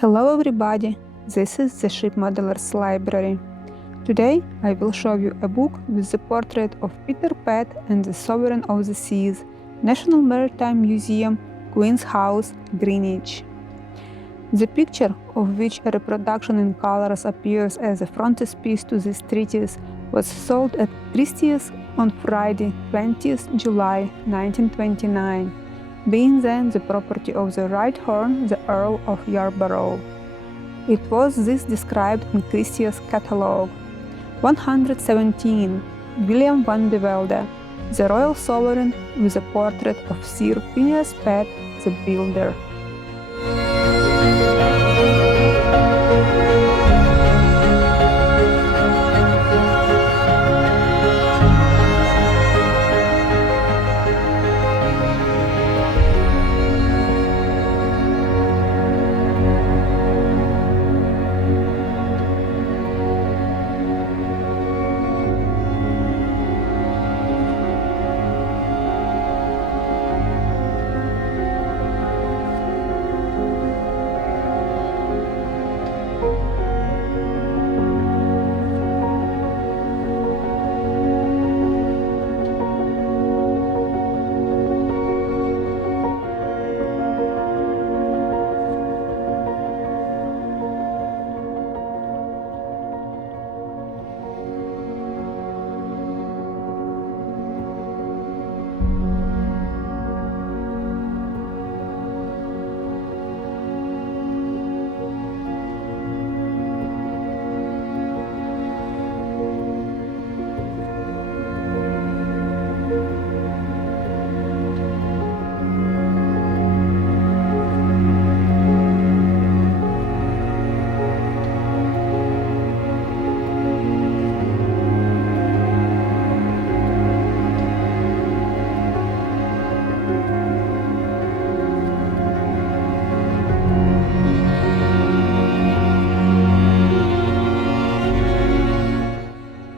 Hello everybody, this is the Ship Modelers Library. Today I will show you a book with the portrait of Peter Pett and the Sovereign of the Seas, National Maritime Museum, Queen's House, Greenwich. The picture, of which a reproduction in colors appears as a frontispiece to this treatise, was sold at Christie's on Friday, 20th July 1929. Being then the property of the Right Horn, the Earl of Yarborough. It was this described in Christie's catalogue. 117. William van de Velde, the Royal Sovereign, with a portrait of Sir Phineas Pett, the builder.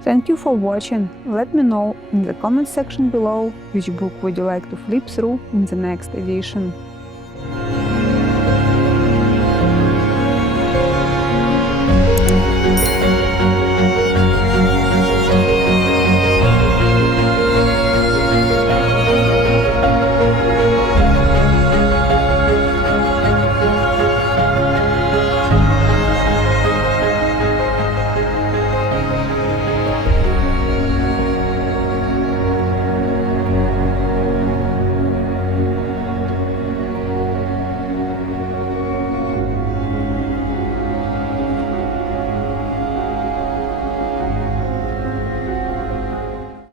Thank you for watching. Let me know in the comment section below which book would you like to flip through in the next edition.